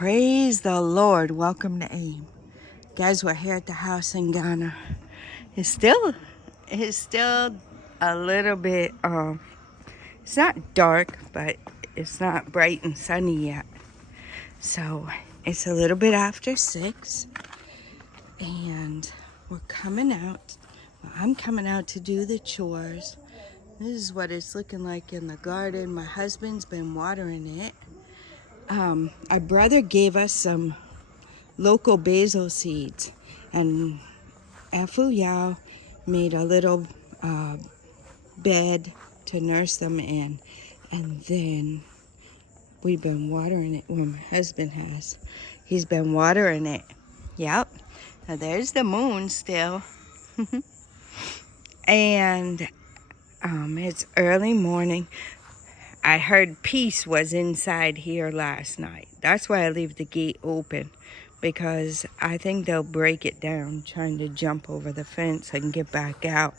Praise the Lord. Welcome to AAIM. Guys, we're here at the house in Ghana. It's still a little bit, it's not dark, but it's not bright and sunny yet. So it's a little bit after 6 and we're coming out. Well, I'm coming out to do the chores. This is what it's looking like in the garden. My husband's been watering it. Our brother gave us some local basil seeds, and Afu Yao made a little bed to nurse them in, and then we've been watering it. Well, my husband has. He's been watering it. Yep. Now there's the moon still. And it's early morning. I heard Peace was inside here last night. That's why I leave the gate open, because I think they'll break it down trying to jump over the fence and get back out.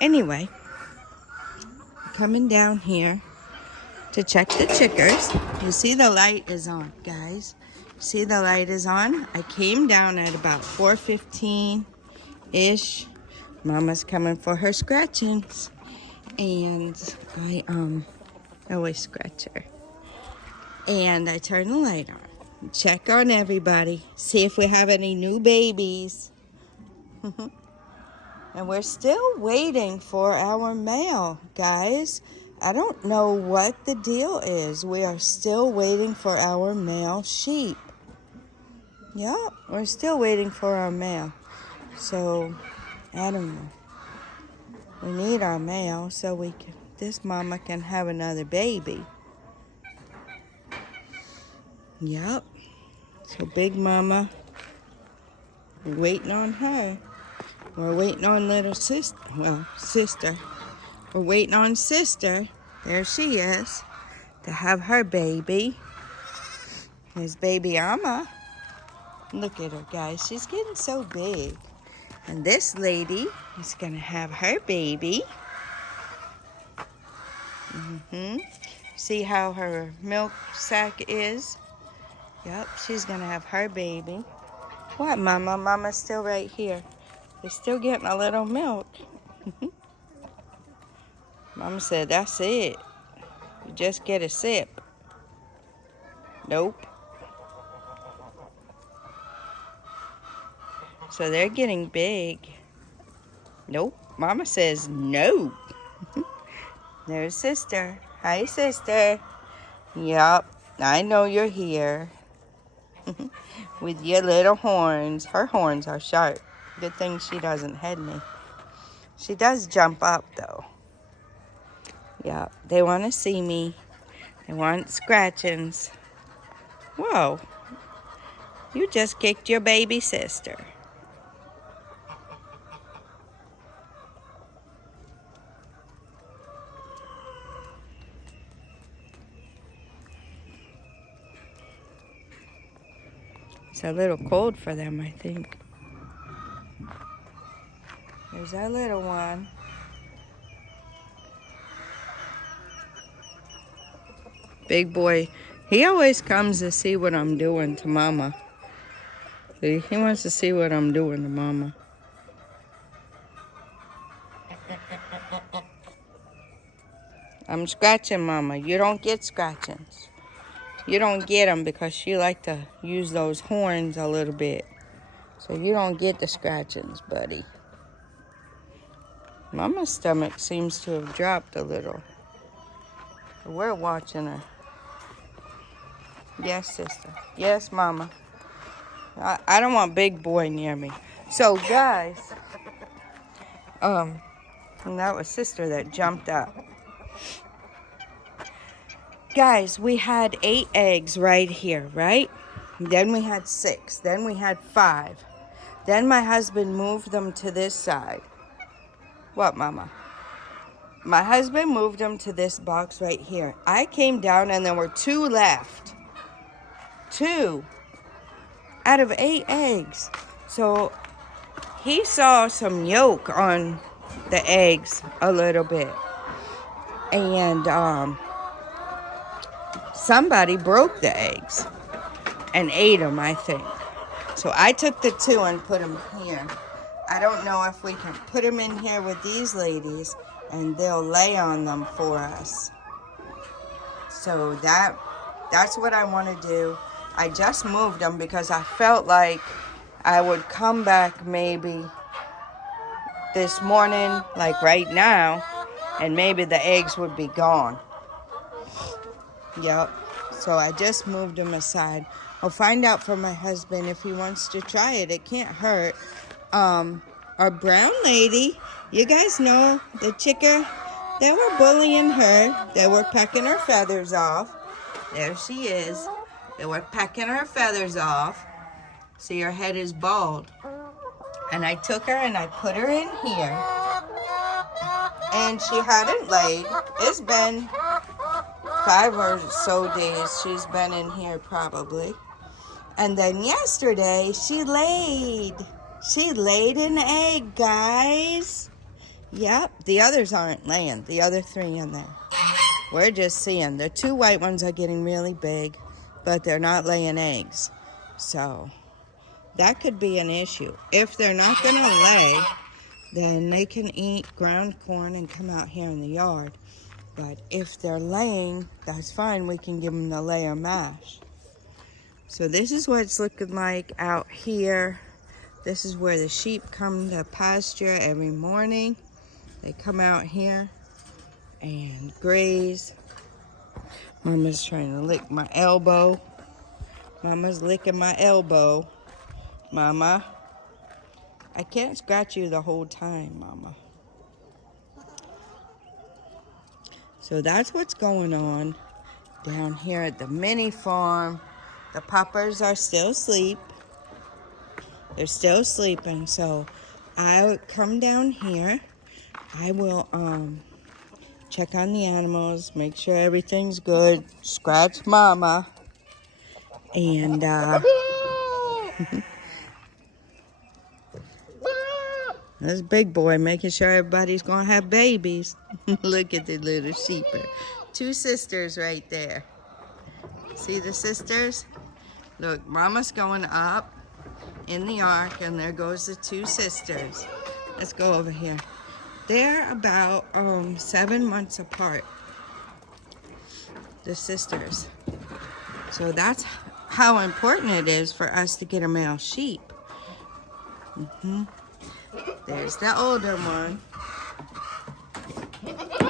Anyway, coming down here to check the chickers. You see the light is on, guys. See the light is on? I came down at about 4:15-ish. Mama's coming for her scratchings. And I always scratch her. And I turn the light on. Check on everybody. See if we have any new babies. And we're still waiting for our mail, guys. I don't know what the deal is. We are still waiting for our male sheep. Yeah, we're still waiting for our mail. So, I don't know. We need our male so this mama can have another baby. Yep. So Big Mama, we're waiting on her. We're waiting on little sister. Well, sister. We're waiting on sister. There she is. To have her baby. There's baby Amma. Look at her, guys. She's getting so big. And this lady is going to have her baby. See how her milk sack is? Yep, she's going to have her baby. What, Mama? Mama's still right here. They're still getting a little milk. Mama said, that's it. You just get a sip. Nope. So they're getting big. Nope. Mama says no. There's sister. Hi, sister. Yup. I know you're here. With your little horns. Her horns are sharp. Good thing she doesn't head me. She does jump up, though. Yup. They want to see me. They want scratchings. Whoa. You just kicked your baby sister. It's a little cold for them, I think. There's our little one. Big boy. He always comes to see what I'm doing to Mama. See, he wants to see what I'm doing to Mama. I'm scratching Mama. You don't get scratchings. You don't get them because she like to use those horns a little bit. So you don't get the scratchings, buddy. Mama's stomach seems to have dropped a little. We're watching her. Yes, sister. Yes, Mama. I don't want big boy near me. So, guys, and that was sister that jumped up. Guys, we had 8 eggs right here, right? Then we had 6. Then we had 5. Then my husband moved them to this side. What, Mama? My husband moved them to this box right here. I came down and there were 2 left. 2 out of 8 eggs. So he saw some yolk on the eggs a little bit. And somebody broke the eggs and ate them, I think. So I took the 2 and put them here. I don't know if we can put them in here with these ladies and they'll lay on them for us. So that's what I want to do. I just moved them because I felt like I would come back maybe this morning, like right now, and maybe the eggs would be gone. Yep. So I just moved them aside. I'll find out from my husband if he wants to try it. It can't hurt. Our brown lady, you guys know the chicken, they were bullying her. They were pecking her feathers off. There she is. They were pecking her feathers off. See, her head is bald. And I took her and I put her in here. And she hadn't laid. It's been 5 or so days she's been in here probably. And then yesterday she laid. She laid an egg, guys. Yep, the others aren't laying. The other 3 in there. We're just seeing. The 2 white ones are getting really big, but they're not laying eggs. So that could be an issue. If they're not going to lay, then they can eat ground corn and come out here in the yard. But if they're laying, that's fine. We can give them the layer mash. So this is what it's looking like out here. This is where the sheep come to pasture every morning. They come out here and graze. Mama's trying to lick my elbow. Mama's licking my elbow. Mama, I can't scratch you the whole time, Mama. So that's what's going on down here at the mini farm. The puppers are still asleep. They're still sleeping. So I'll come down here. I will check on the animals, make sure everything's good, scratch Mama, and this big boy making sure everybody's gonna have babies. Look at the little sheeper. 2 sisters right there. See the sisters? Look, Mama's going up in the ark, and there goes the 2 sisters. Let's go over here. They're about 7 months apart, the sisters. So that's how important it is for us to get a male sheep. There's the older one.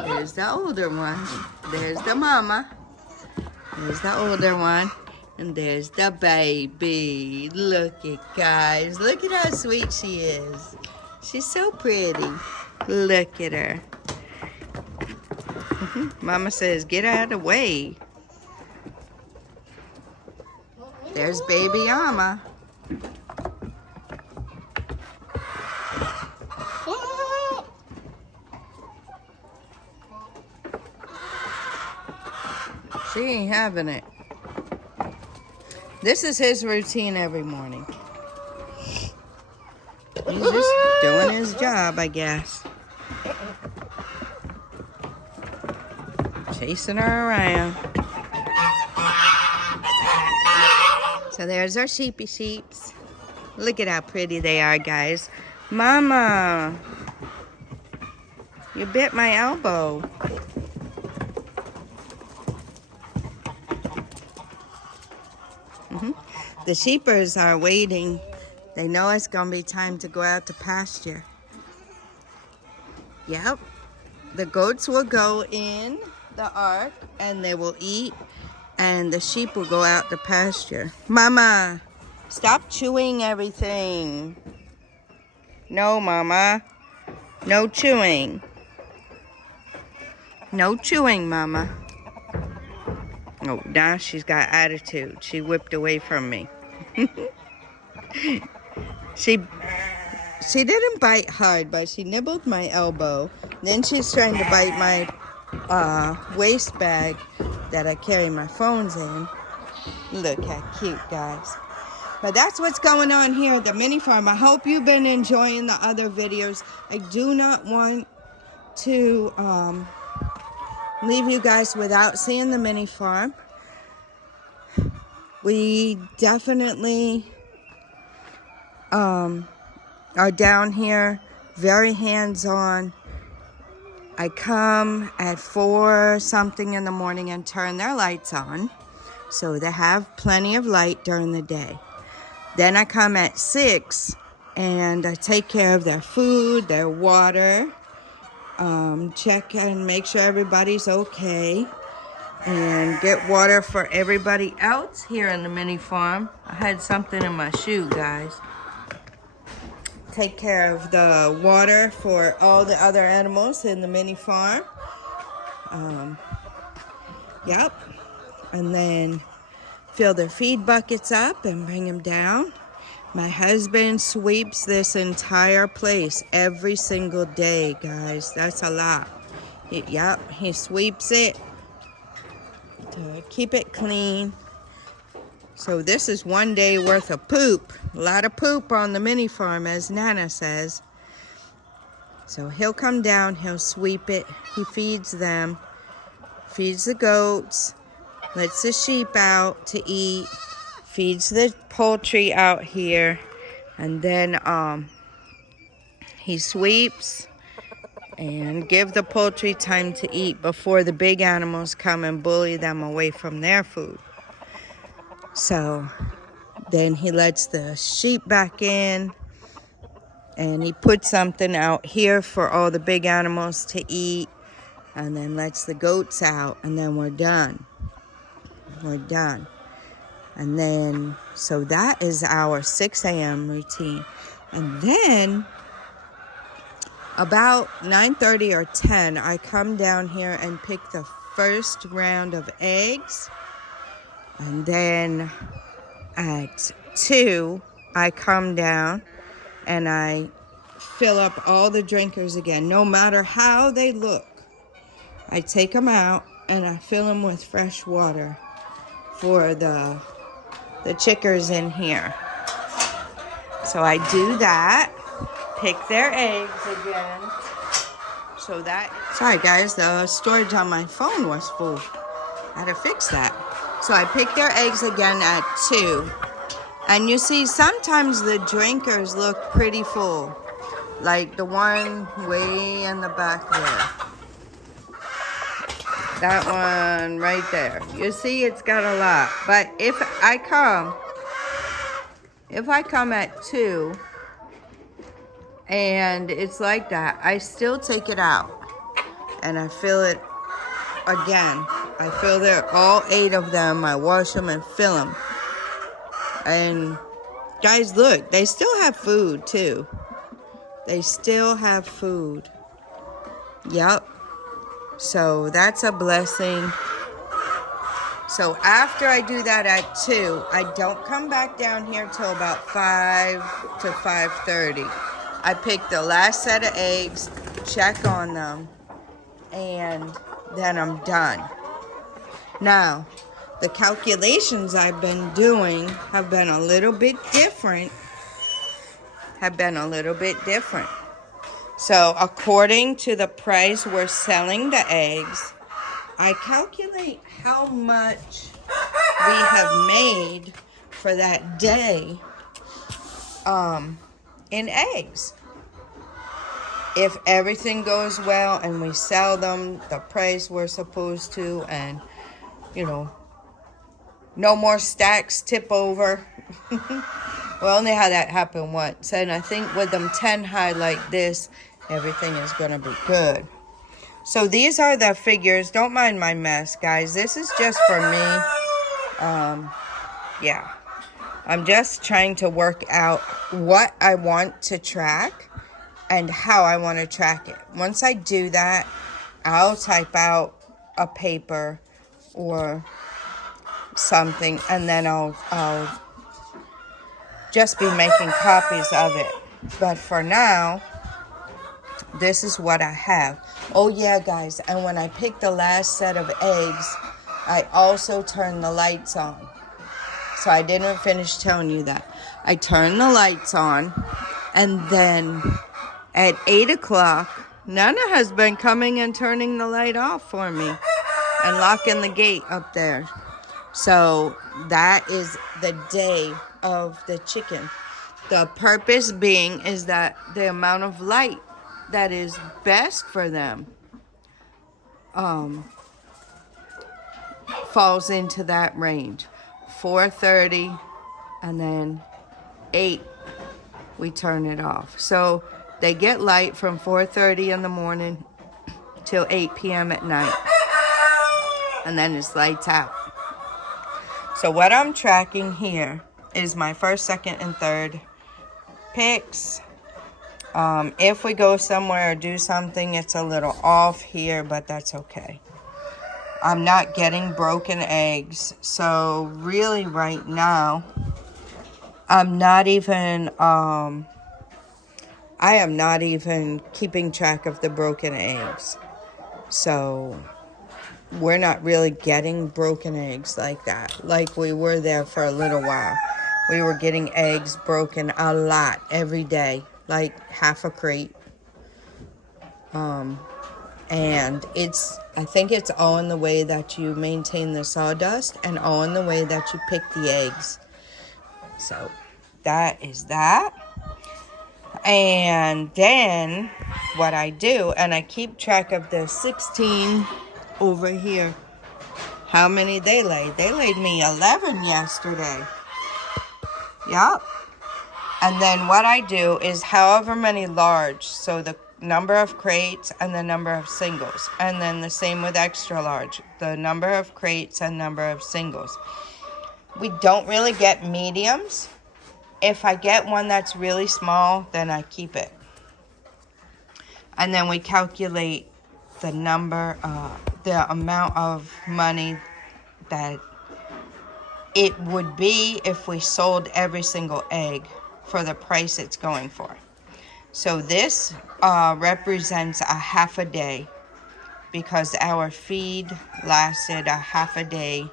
There's the older one. There's the mama. There's the older one. And there's the baby. Look it, guys. Look at how sweet she is. She's so pretty. Look at her. Mama says, get out of the way. There's baby Amma. She ain't having it. This is his routine every morning. He's just doing his job, I guess. Chasing her around. So there's our sheepy sheeps. Look at how pretty they are, guys. Mama, you bit my elbow. The sheepers are waiting. They know it's going to be time to go out to pasture. Yep. The goats will go in the ark and they will eat, and the sheep will go out to pasture. Mama, stop chewing everything. No, Mama. No chewing. No chewing, Mama. Oh, now she's got attitude. She whipped away from me. She didn't bite hard, but she nibbled my elbow. Then she's trying to bite my waist bag that I carry my phones in. Look how cute, guys. But that's what's going on here at the mini farm. I hope you've been enjoying the other videos. I do not want to leave you guys without seeing the mini farm. We definitely are down here, very hands-on. I come at 4 something in the morning and turn their lights on, so they have plenty of light during the day. Then I come at 6 and I take care of their food, their water, check and make sure everybody's okay, and get water for everybody else here in the mini farm. I had something in my shoe, guys. Take care of the water for all the other animals in the mini farm. Yep. And then fill their feed buckets up and bring them down. My husband sweeps this entire place every single day, guys. That's a lot. Yep, he sweeps it to keep it clean. So this is 1 day worth of poop. A lot of poop on the mini farm, as Nana says. So he'll come down, he'll sweep it. He feeds them, feeds the goats, lets the sheep out to eat, feeds the poultry out here, and then he sweeps and give the poultry time to eat before the big animals come and bully them away from their food. So then he lets the sheep back in, and he puts something out here for all the big animals to eat, and then lets the goats out, and then we're done. We're done. And then, so that is our 6 a.m. routine. And then about 9:30 or 10, I come down here and pick the first round of eggs. And then at 2, I come down and I fill up all the drinkers again, no matter how they look. I take them out and I fill them with fresh water for the chickers in here. So I do that, pick their eggs again. So that, sorry guys, the storage on my phone was full. I had to fix that. So I pick their eggs again at 2. And you see, sometimes the drinkers look pretty full. Like the one way in the back there. That one right there. You see, it's got a lot. But if I come at 2 and it's like that, I still take it out and I fill it again. I fill there, all 8 of them. I wash them and fill them. And guys, look, they still have food too. They still have food. Yep. So that's a blessing. So after I do that at 2, I don't come back down here till about 5 to 5:30. I pick the last set of eggs, check on them, and then I'm done. Now, the calculations I've been doing have been a little bit different. So according to the price we're selling the eggs, I calculate how much we have made for that day in eggs. If everything goes well and we sell them the price we're supposed to, and you know, no more stacks tip over. We only had that happen once, and I think with them 10 high like this, everything is gonna be good. So these are the figures. Don't mind my mess, guys. This is just for me. Yeah, I'm just trying to work out what I want to track and how I want to track it. Once I do that, I'll type out a paper or something, and then I'll just be making copies of it. But for now, this is what I have. Oh yeah, guys, and when I pick the last set of eggs, I also turn the lights on. So I didn't finish telling you that. I turn the lights on, and then at 8 o'clock, Nana has been coming and turning the light off for me and locking the gate up there. So that is the day of the chicken. The purpose being is that the amount of light that is best for them falls into that range. 4:30 and then 8 we turn it off. So they get light from 4:30 in the morning till 8 p.m. at night. And then it's lights out. So what I'm tracking here is my first, second, and third picks. If we go somewhere or do something, it's a little off here, but that's okay. I'm not getting broken eggs. So really right now, I'm not even, I am not even keeping track of the broken eggs. So we're not really getting broken eggs like that. Like we were there for a little while. We were getting eggs broken a lot every day, like half a crate. And I think it's all in the way that you maintain the sawdust and all in the way that you pick the eggs. So that is that. And then what I do, and I keep track of the 16 over here, how many they laid. They laid me 11 yesterday. Yep. And then what I do is however many large, so the number of crates and the number of singles. And then the same with extra large, the number of crates and number of singles. We don't really get mediums. If I get one that's really small, then I keep it. And then we calculate the number, the amount of money that it would be if we sold every single egg for the price it's going for. So this represents a half a day because our feed lasted a half a day.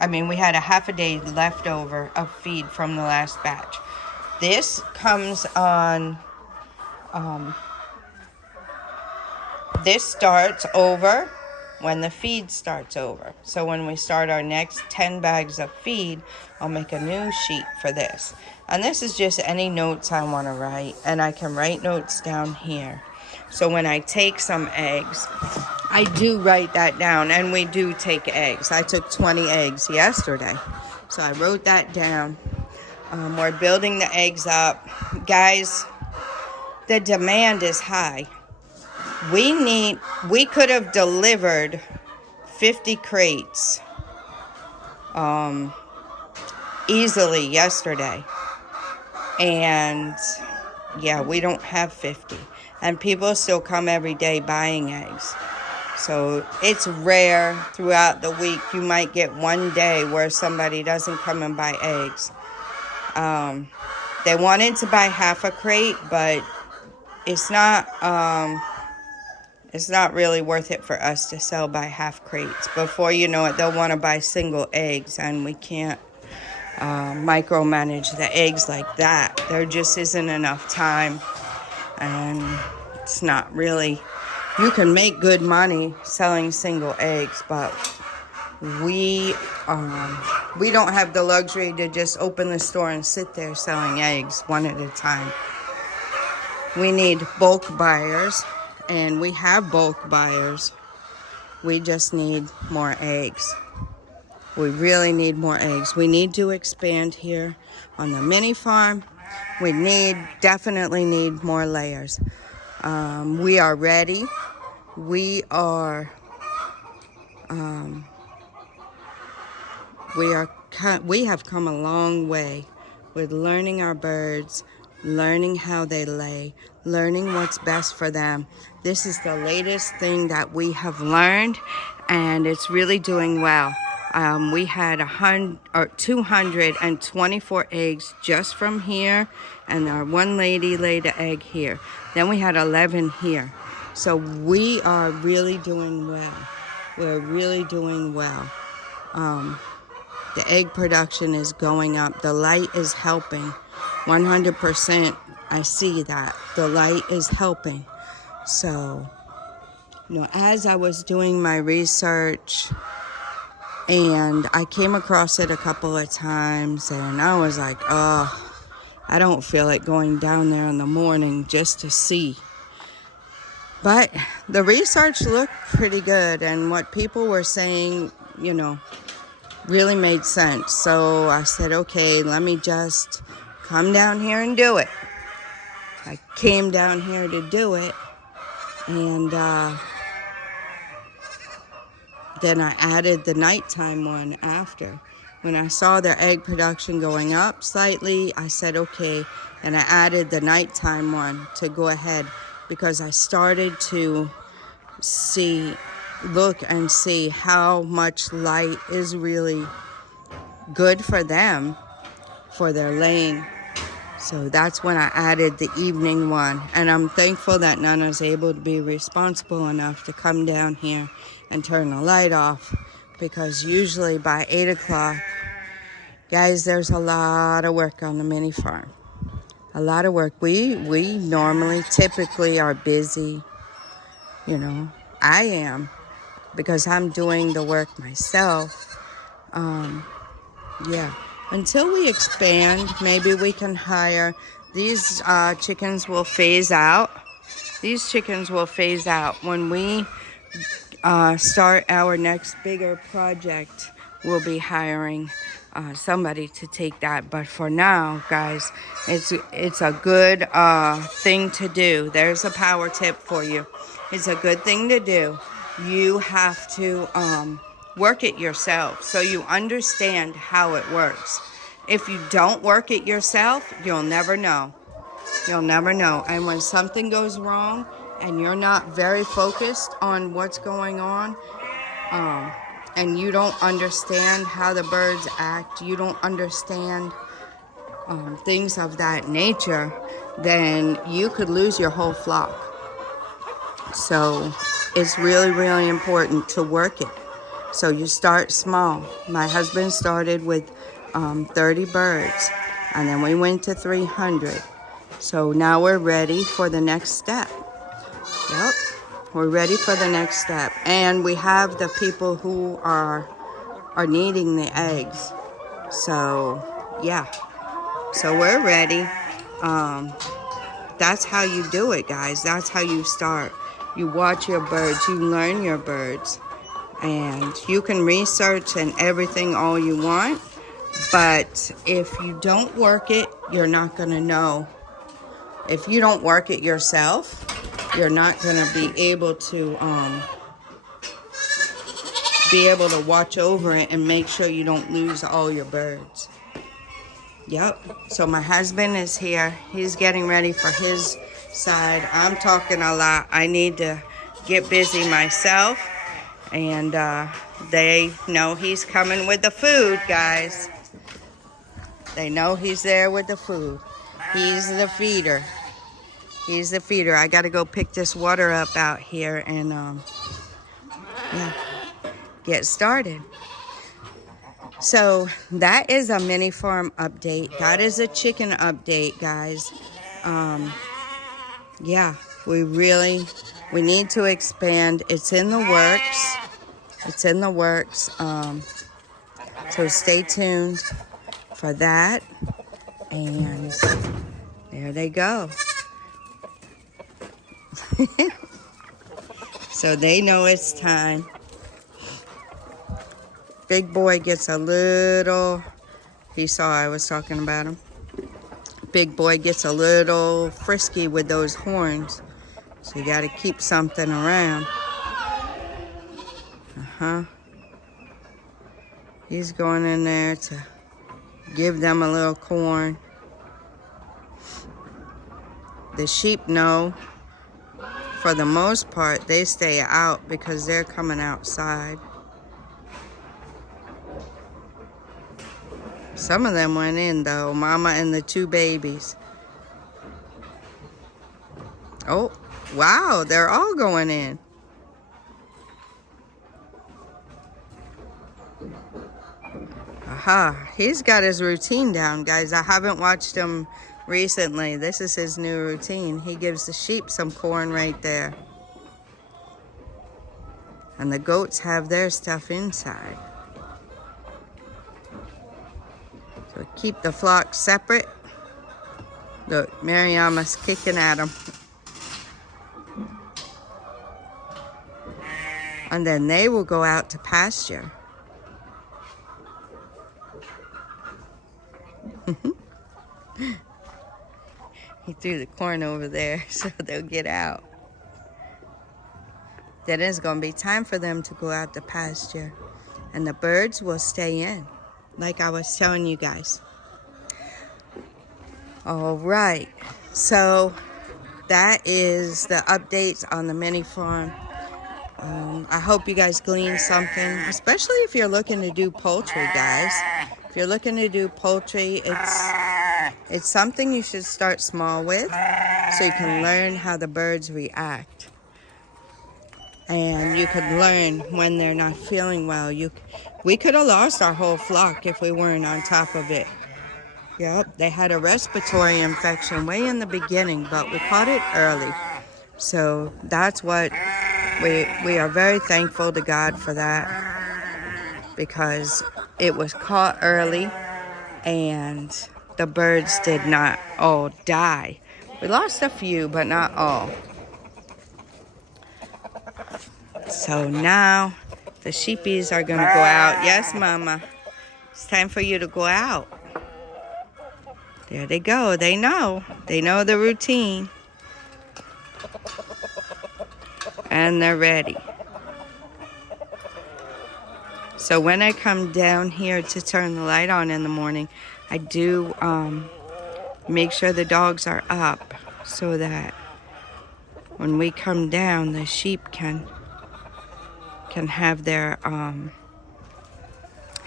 I mean, we had a half a day left over of feed from the last batch. This comes on, this starts over when the feed starts over. So when we start our next 10 bags of feed, I'll make a new sheet for this. And this is just any notes I want to write. And I can write notes down here. So when I take some eggs, I do write that down. And we do take eggs. I took 20 eggs yesterday. So I wrote that down. We're building the eggs up. Guys, the demand is high. We could have delivered 50 crates easily yesterday. And yeah, we don't have 50. And people still come every day buying eggs. So it's rare throughout the week. You might get one day where somebody doesn't come and buy eggs. They wanted to buy half a crate, but it's not really worth it for us to sell by half crates. Before you know it, they'll want to buy single eggs, and we can't micromanage the eggs like that. There just isn't enough time, and it's not really. You can make good money selling single eggs, but we don't have the luxury to just open the store and sit there selling eggs one at a time. We need bulk buyers. And we have bulk buyers. We just need more eggs. We really need more eggs. We need to expand here on the MiniFarm. We definitely need more layers. We are ready. We have come a long way with learning our birds, learning how they lay, learning what's best for them. This is the latest thing that we have learned, and it's really doing well. We had 224 eggs just from here, and our one lady laid an egg here. Then we had 11 here. So we are really doing well. We're really doing well. The egg production is going up. The light is helping. 100%, I see that. The light is helping. So, as I was doing my research, And I came across it a couple of times, and I was like, oh, I don't feel like going down there in the morning just to see. But the research looked pretty good, and what people were saying, you know, really made sense. So I said, okay, let me just come down here and do it. I came down here to do it, and then I added the nighttime one after. When I saw their egg production going up slightly, I said, okay, and I added the nighttime one to go ahead, because I started to look and see how much light is really good for them, for their laying. So that's when I added the evening one. And I'm thankful that Nana's able to be responsible enough to come down here and turn the light off, because usually by 8 o'clock, guys, there's a lot of work on the mini farm. A lot of work. We normally, typically are busy. You know, I am, because I'm doing the work myself. Yeah. Until we expand, maybe we can hire. These chickens will phase out. These chickens will phase out. When we start our next bigger project, we'll be hiring somebody to take that. But for now, guys, it's a good thing to do. There's a power tip for you. It's a good thing to do. You have to work it yourself so you understand how it works. If you don't work it yourself, you'll never know. You'll never know. And when something goes wrong and you're not very focused on what's going on, and you don't understand how the birds act, you don't understand things of that nature, then you could lose your whole flock. So it's really, really important to work it. So you start small. My husband started with 30 birds, and then we went to 300. So now we're ready for the next step. Yep, we're ready for the next step. And we have the people who are needing the eggs. So yeah, so we're ready. That's how you do it, guys. That's how you start. You watch your birds, you learn your birds, and you can research and everything all you want, but if you don't work it, you're not going to know. If you don't work it yourself, you're not going to be able to watch over it and make sure you don't lose all your birds. Yep. So my husband is here. He's getting ready for his side. I'm talking a lot. I need to get busy myself. And they know he's coming with the food, guys. They know he's there with the food. He's the feeder. He's the feeder. I got to go pick this water up out here and yeah, get started. So that is a mini farm update. That is a chicken update, guys. Yeah, we need to expand. It's in the works. It's in the works. So stay tuned for that. And there they go. So they know it's time. Big boy gets a little, he saw I was talking about him. Big boy gets a little frisky with those horns. So you got to keep something around. He's going in there to give them a little corn. The sheep know, for the most part, they stay out because they're coming outside. Some of them went in though, Mama and the two babies. Oh, wow, they're all going in. Aha, he's got his routine down, guys. I haven't watched him recently. This is his new routine. He gives the sheep some corn right there. And the goats have their stuff inside. So keep the flock separate. Look, Mariama's kicking at them. And then they will go out to pasture. He threw the corn over there so they'll get out. Then it's going to be time for them to go out to pasture. And the birds will stay in, like I was telling you guys. All right. So that is the updates on the MiniFarm. I hope you guys gleaned something, especially if you're looking to do poultry, guys. If you're looking to do poultry, it's something you should start small with so you can learn how the birds react. And you could learn when they're not feeling well. We could have lost our whole flock if we weren't on top of it. Yep, they had a respiratory infection way in the beginning, but we caught it early. So that's what we are very thankful to God for that, because it was caught early and the birds did not all die. We lost a few, but not all. So now the sheepies are going to go out. Yes, Mama. It's time for you to go out. There they go. They know. They know the routine. And they're ready. So when I come down here to turn the light on in the morning, I do make sure the dogs are up so that when we come down, the sheep can have their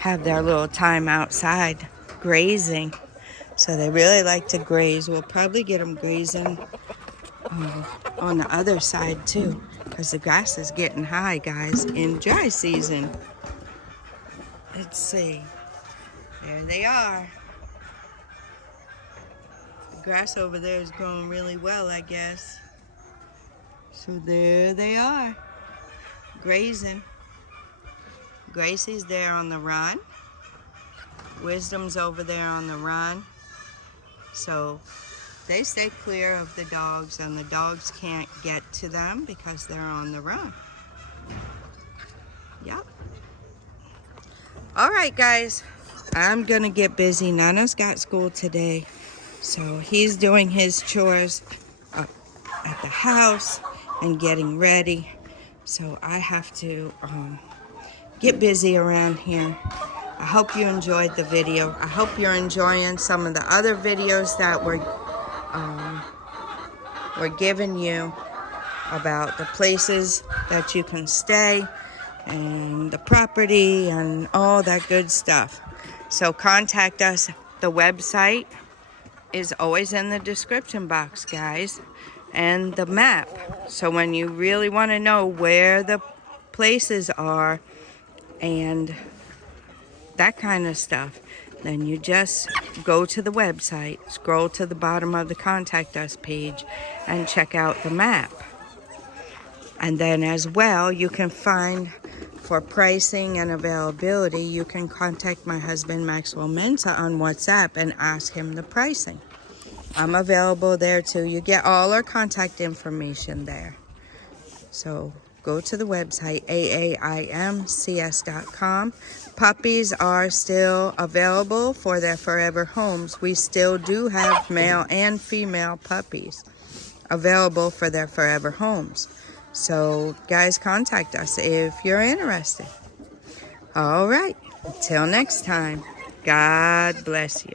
little time outside grazing. So they really like to graze. We'll probably get them grazing on the other side too, because the grass is getting high, guys, in dry season. Let's see. There they are. The grass over there is growing really well, I guess. So there they are, grazing. Gracie's there on the run. Wisdom's over there on the run. So they stay clear of the dogs, and the dogs can't get to them because they're on the run. Yep. All right, guys. I'm going to get busy. Nana's got school today, so he's doing his chores up at the house and getting ready. So I have to get busy around here. I hope you enjoyed the video. I hope you're enjoying some of the other videos that we're giving you about the places that you can stay and the property and all that good stuff. So contact us. The website is always in the description box, guys, and the map. So when you really want to know where the places are and that kind of stuff, then you just go to the website, scroll to the bottom of the contact us page, and check out the map. And then as well, you can find, for pricing and availability, you can contact my husband Maxwell Mensah on WhatsApp and ask him the pricing. I'm available there too. You get all our contact information there. So go to the website, AAIMCS.com. Puppies are still available for their forever homes. We still do have male and female puppies available for their forever homes. So, guys, contact us if you're interested. All right. Until next time, God bless you.